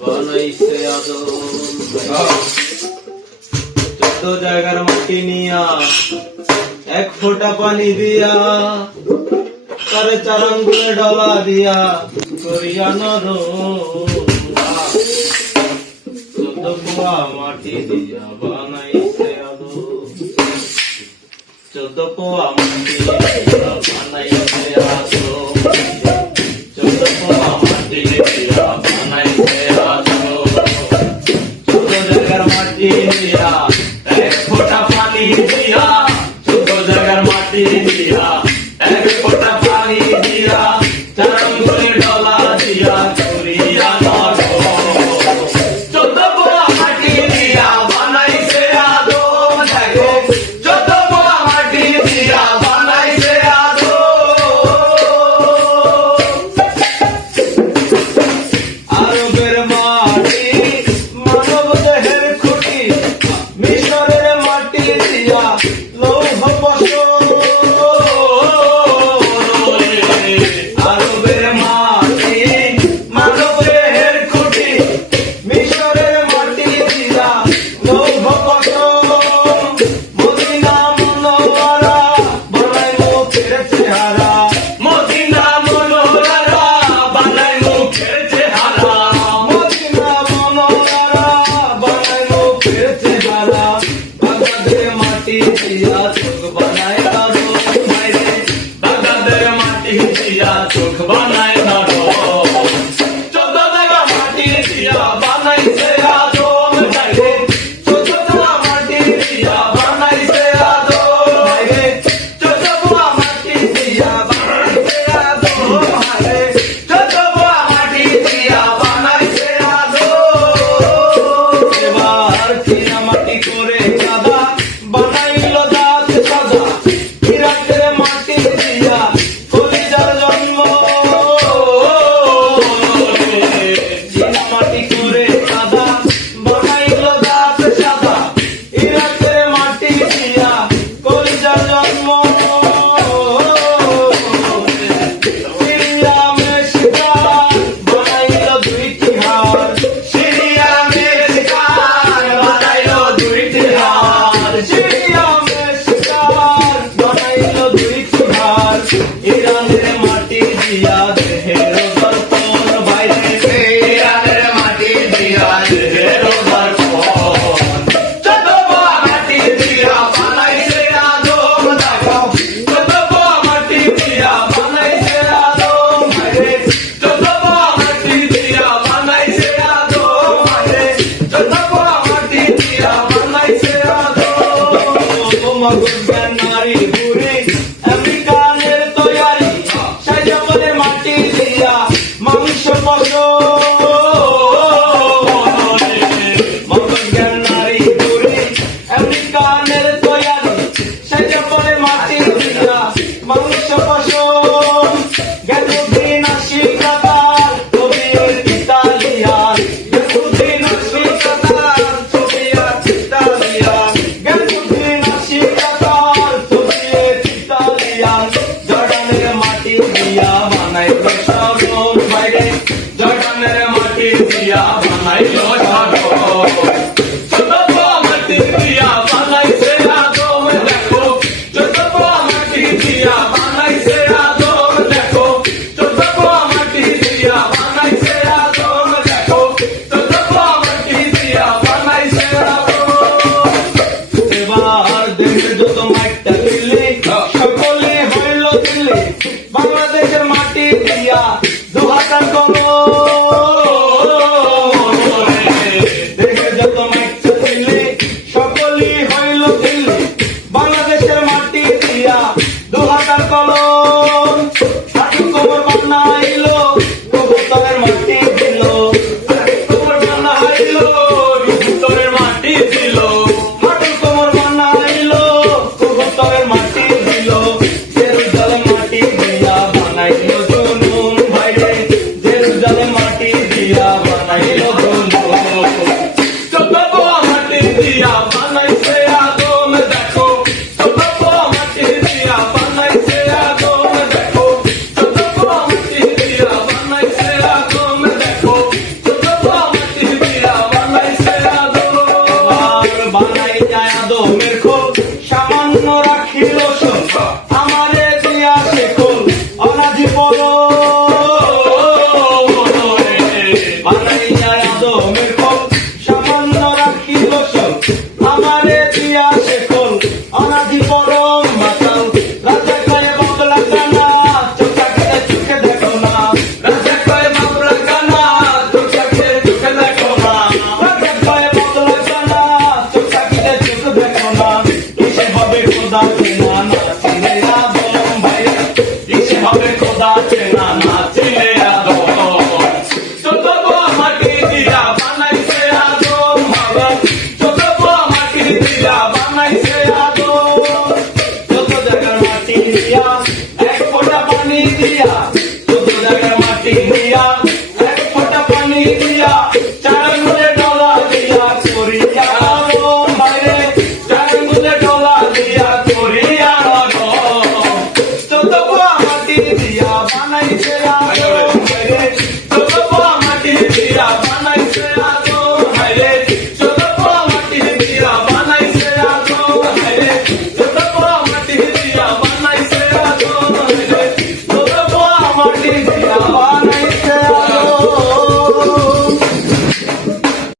বানাইছে আদম 14 জায়গার মাটি নিয়া 1 ফোঁটা পানি দিয়া তারে 4 আঙ্গুলে ডলা দিয়া করিয়া নরম 14 পোয়া মাটি দিয়া বানাইছে আদম 14 পোয়া মাটি দিয়া বানাইছে আদম 14 পোয়া মাটি দিয়া বানাইছে আদম 14 জায়গার মাটি দিয়া 1 ফোঁটা পানি দিয়া 14 জায়গার মাটি দিয়া 1 ফোঁটা পানি দিয়া 4 আঙ্গুলে ডলা দিয়া করিয়া নরম 14 পোয়া মাটি দিয়া বানাইছে আদম দেখো 14 পোয়া মাটি দিয়া বানাইছে আরবের মাটি মানব দেহের খুঁটি মিশরের মাটি দিয়া লৌহ পশম আরবের মাটি মানব দেহের খুঁটি মিশরের মাটি দিয়া লৌহ পশম মদিনা মনোয়ারা বানাই মুখের চেহারা মদিনা মনোয়ারা বানাই মুখের চেহারা মদিনা মনোয়ারা বানাই মুখের চেহারা বাগদাদের মাটি দিয়া চোখ বানায় কারো মাইরে বাগদাদের মাটি দিয়া চোখ বানায় কারো 14 জায়গা মাটি দিয়া বানাইছে আদম মাইরে 14 পোয়া মাটি দিয়া বানাইছে আদম মাইরে 14 পোয়া মাটি দিয়া বানাইছে আদম মাইরে 14 পোয়া মাটি দিয়া বানাইছে আদম এবার চীনা মাটি করে কাদা বানাইলো দাঁত সাদা ইরাকের মাটি দিয়া কলিজার জন্ম চীনা মাটি করে কাদা বানাইলো দাঁত সাদা ইরাকের মাটি দিয়া কলিজার জন্ম সিরিয়া মেশকা বানাইলো 2টি হাড় সিরিয়া মেশকা বানাইলো 2টি হাড় সিরিয়া মেশকা বানাইলো 2টি হাড় ইরানের মাটি দিয়া দেহের দর্পণ বাইরে ইরানের মাটি দিয়া দেহের দর্পণ 14 পোয়া মাটি দিয়া বানাইছে আদম দেখো 14 পোয়া মাটি দিয়া বানাইছে আদম মাইরে 14 পোয়া মাটি দিয়া বানাইছে আদম মাইরে 14 পোয়া মাটি দিয়া বানাইছে আদম মগুজ্ঞান নারী বুড়ি আমেরিকানের তৈয়ারি সাজাবলে মাটি দিয়া মাংস মগুজ্ঞান নারী বুড়ি আমেরিকানের তৈয়ারি সাজাবলে মাটি দিয়া মাংস পশম গেলুদ্দিন আশিকাতার কবির ইতালিয়ান গেলুদ্দিন আশিকাতার কবির ইতালিয়ান গেলুদ্দিন আশিকাতার কবির ইতালিয়ান জর্ডানের মাটি দিয়া বানাইলো সাগর বাইরে জর্ডানের মাটি দিয়া বানাইলো সাগর 14 পোয়া মাটি দিয়া বানাইছে আদম দেখো 14 পোয়া মাটি দিয়া বানাইছে আদম দেখো 14 পোয়া মাটি দিয়া বানাইছে আদম দেখো 14 পোয়া মাটি দিয়া বানাইছে আদম এবার দেশের যত মাইকটা দিল্লি সকলে হইল দিল্লি বাংলাদেশের মাটি দিয়া 2 হাজার কমল দেশের যত বানাইয়া আদমে